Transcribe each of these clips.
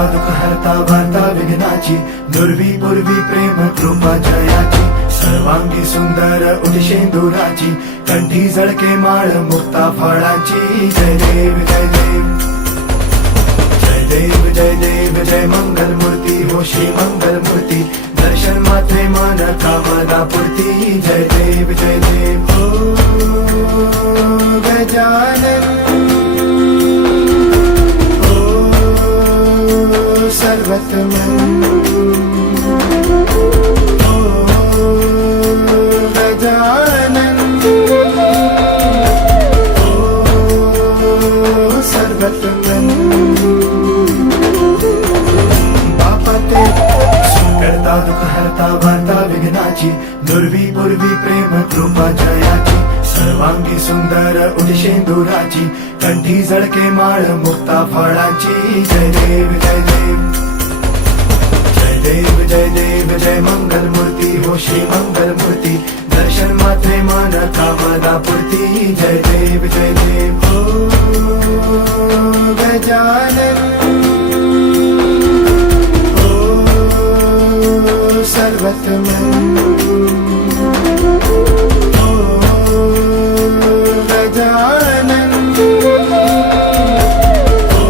करता दुःख हरता वार्ता विघ्नाची, दुर्वी पूर्वी प्रेम कृपा जयाची, सर्वांगी सुंदर उदिशेंदुराची, कंठी जळके माळ मुक्ता फळाची. जय देव जय देव जय देव जय देव जय मंगल मूर्ती हो श्री मंगल मूर्ती, दर्शन मात्रे मन कामना पूर्ती. जय देव जय देव ओ गजानन ओ सर्वतमन ओ गजानन ओ सर्वतमन. करता दुःख हरता वार्ता विघ्नाची, दुर्वी पूर्वी प्रेम कृपा जयाची, सर्वांगी सुंदर उदिशेंदुराची, कंठी जळके माळ मुक्ता फळाची. जय देव जय देव जय देव जय देव जय मंगल मूर्ती हो श्री मंगल मूर्ती, दर्शन मात्रे मन कामना पूर्ती. जय देव जय देव ओ गजानन सर्वतमन ओ गजानन ओ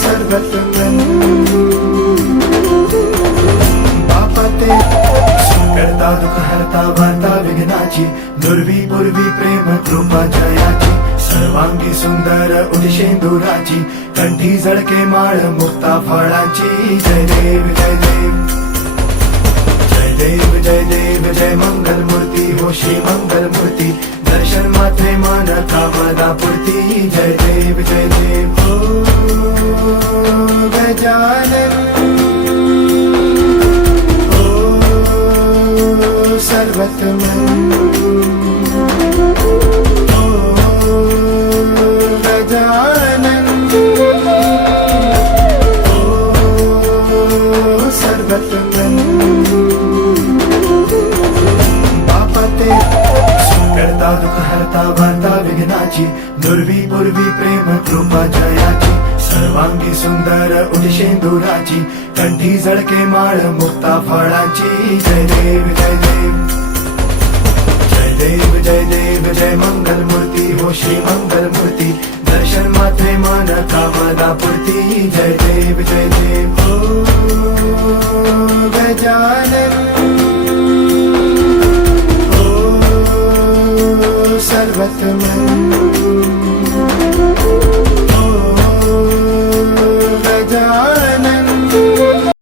सर्वतमन. बापाते करता दुःख हरता वार्ता विघ्नाची, दुर्वी पूर्वी प्रेम कृपा जयाची, सर्वांगी सुंदर उदिशेंदुराची, कंठी जळके माळ मुक्ता फळाची. जय देव जय देव जय देव जय देव जय मंगल मूर्ती हो श्री मंगल मूर्ती, दर्शन मात्रे मन कामना पूर्ती. जय देव जय देव ओ गजानन ओ सर्वतमन गजानन ओ सर्वतमन. बापाते करता दुःख हरता वार्ता विघ्नाची, दुर्वी पूर्वी प्रेम कृपा जयाची, सर्वांगी सुंदर उदिशेंदुराची, कंठी जळके माळ मुक्ता फळाची. जय देव जय देव जय देव जय देव जय मंगल मूर्ती हो श्री मंगल मूर्ती, दर्शन मात्रे मन कामना पूर्ती. जय